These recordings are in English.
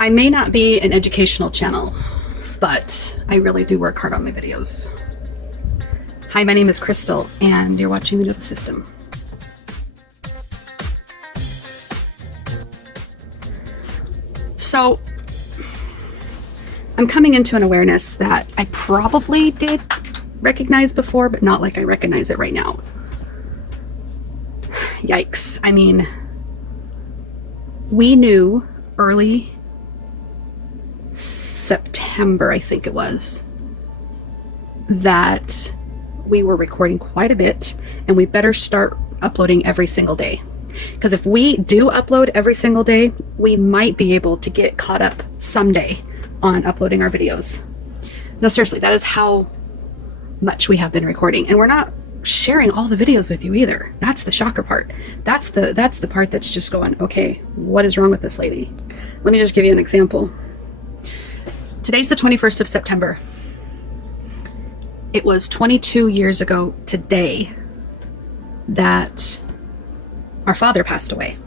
I may not be an educational channel, but I really do work hard on my videos. Hi, my name is Crystal, and you're watching The Noodle System. So, I'm coming into an awareness that I probably did recognize before, but not like I recognize it right now. Yikes. I mean, we knew early September, I think it was, that we were recording quite a bit and we better start uploading every single day. Because if we do upload every single day, we might be able to get caught up someday on uploading our videos. No, seriously, that is how much we have been recording. And we're not sharing all the videos with you either. That's the shocker part. That's the part that's just going, okay, what is wrong with this lady? Let me just give you an example. Today's the 21st of September. It was 22 years ago today that our father passed away.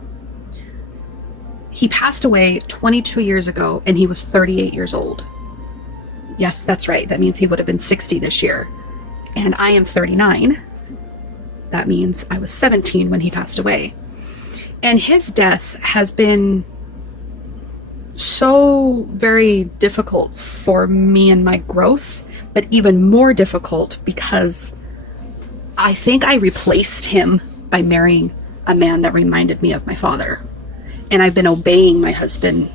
He passed away 22 years ago and he was 38 years old. Yes, that's right. That means he would have been 60 this year. And I am 39. That means I was 17 when he passed away. And his death has been so very difficult for me and my growth, but even more difficult because I think I replaced him by marrying a man that reminded me of my father. And I've been obeying my husband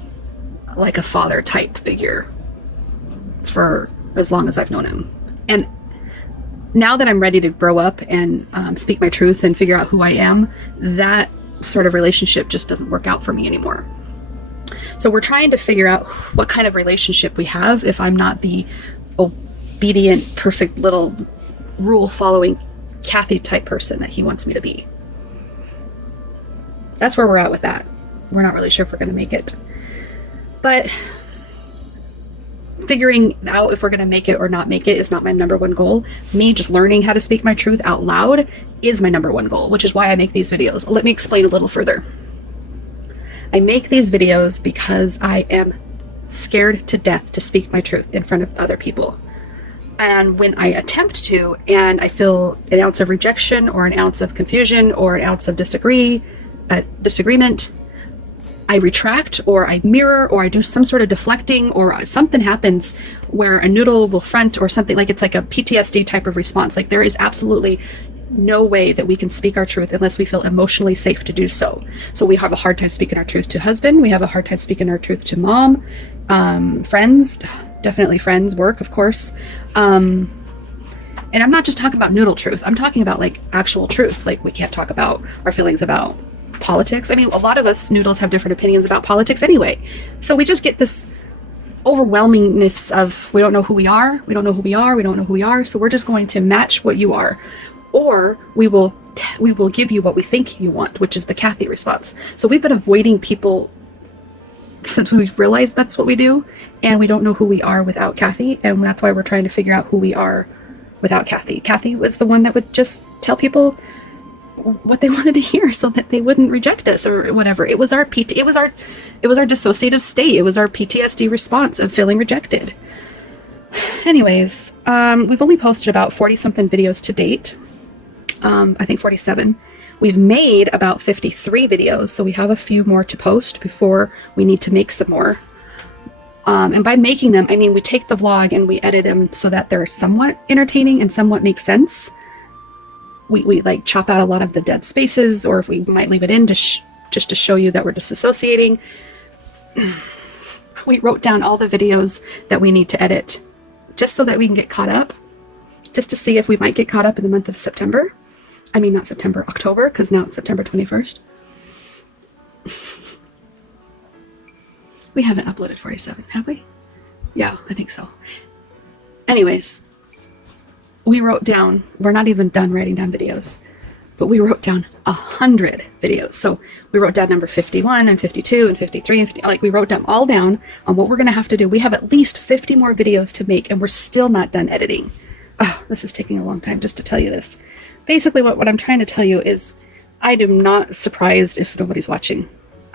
like a father type figure for as long as I've known him. And now that I'm ready to grow up and speak my truth and figure out who I am, that sort of relationship just doesn't work out for me anymore. So we're trying to figure out what kind of relationship we have if I'm not the obedient, perfect little rule-following Kathy type person that he wants me to be. That's where we're at with that. We're not really sure if we're going to make it. But figuring out if we're going to make it or not make it is not my number one goal. Me just learning how to speak my truth out loud is my number one goal, which is why I make these videos. Let me explain a little further. I make these videos because I am scared to death to speak my truth in front of other people. And when I attempt to, and I feel an ounce of rejection or an ounce of confusion or an ounce of disagreement, I retract or I mirror or I do some sort of deflecting or something happens where a noodle will front or something. Like it's like a PTSD type of response. Like there is absolutely no way that we can speak our truth unless we feel emotionally safe to do so. So we have a hard time speaking our truth to husband. We have a hard time speaking our truth to mom, friends, definitely friends, work, of course. And I'm not just talking about noodle truth. I'm talking about like actual truth. Like we can't talk about our feelings about politics. I mean, a lot of us noodles have different opinions about politics anyway. So we just get this overwhelmingness of we don't know who we are. We don't know who we are. We don't know who we are. So we're just going to match what you are. Or we will give you what we think you want, which is the Kathy response. So we've been avoiding people since we've realized that's what we do, and we don't know who we are without Kathy, and that's why we're trying to figure out who we are without Kathy. Kathy was the one that would just tell people what they wanted to hear so that they wouldn't reject us or whatever. It was our dissociative state. It was our PTSD response of feeling rejected. Anyways, we've only posted about 40 something videos to date. I think 47. We've made about 53 videos, so we have a few more to post before we need to make some more. And by making them, I mean we take the vlog and we edit them so that they're somewhat entertaining and somewhat make sense. We like chop out a lot of the dead spaces, or if we might leave it in to just to show you that we're disassociating. We wrote down all the videos that we need to edit just so that we can get caught up, just to see if we might get caught up in the month of September. I mean, not September, October, because now it's September 21st. We haven't uploaded 47, have we? Yeah, I think so. Anyways, we wrote down, we're not even done writing down videos, but we wrote down 100 videos. So we wrote down number 51 and 52 and 53 and 50, like we wrote them all down on what we're going to have to do. We have at least 50 more videos to make, and we're still not done editing. Oh, this is taking a long time just to tell you this. Basically, what I'm trying to tell you is I am not surprised if nobody's watching.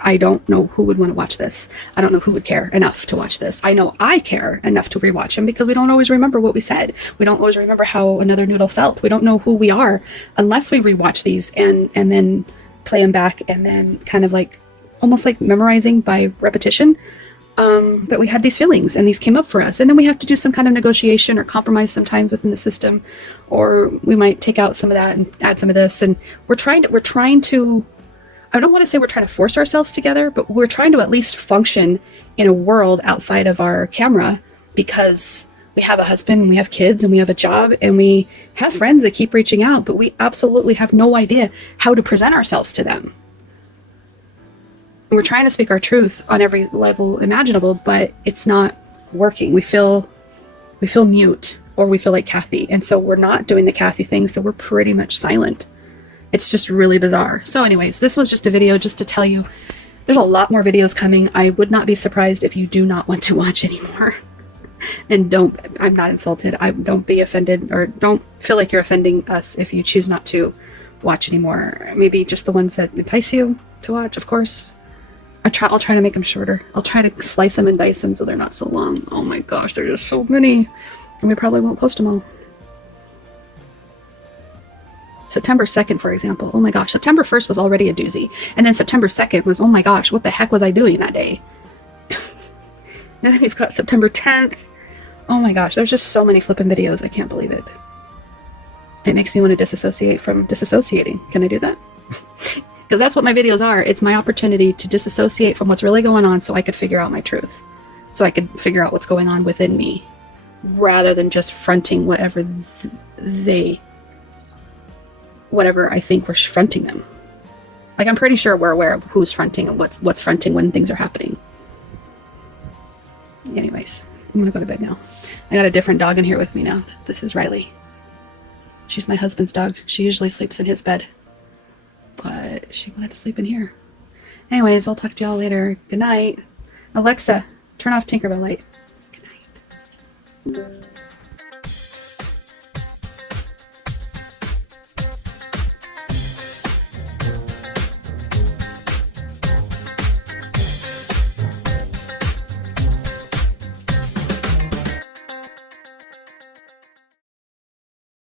I don't know who would want to watch this. I don't know who would care enough to watch this. I know I care enough to rewatch them because we don't always remember what we said. We don't always remember how another noodle felt. We don't know who we are unless we rewatch these and then play them back, and then kind of like almost like memorizing by repetition that we had these feelings and these came up for us. And then we have to do some kind of negotiation or compromise sometimes within the system, or we might take out some of that and add some of this. And we're trying to, I don't want to say we're trying to force ourselves together, but we're trying to at least function in a world outside of our camera, because we have a husband and we have kids and we have a job and we have friends that keep reaching out, but we absolutely have no idea how to present ourselves to them. We're trying to speak our truth on every level imaginable, but it's not working. We feel mute, or we feel like Kathy. And so we're not doing the Kathy thing. So we're pretty much silent. It's just really bizarre. So anyways, this was just a video just to tell you there's a lot more videos coming. I would not be surprised if you do not want to watch anymore. And I'm not insulted. Don't be offended, or don't feel like you're offending us if you choose not to watch anymore. Maybe just the ones that entice you to watch, of course. I'll try to make them shorter. I'll try to slice them and dice them so they're not so long. Oh my gosh, there's just so many. And we probably won't post them all. September 2nd, for example. Oh my gosh, September 1st was already a doozy. And then September 2nd was, oh my gosh, what the heck was I doing that day? And then we've got September 10th. Oh my gosh, there's just so many flipping videos. I can't believe it. It makes me want to disassociate from disassociating. Can I do that? Because that's what my videos are. It's my opportunity to disassociate from what's really going on so I could figure out my truth. So I could figure out what's going on within me, rather than just fronting whatever I think we're fronting them. Like, I'm pretty sure we're aware of who's fronting and what's fronting when things are happening. Anyways, I'm gonna go to bed now. I got a different dog in here with me now. This is Riley. She's my husband's dog. She usually sleeps in his bed, but she wanted to sleep in here. Anyways, I'll talk to y'all later. Good night. Alexa, turn off Tinkerbell light. Good night.